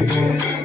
Música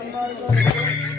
Obrigado.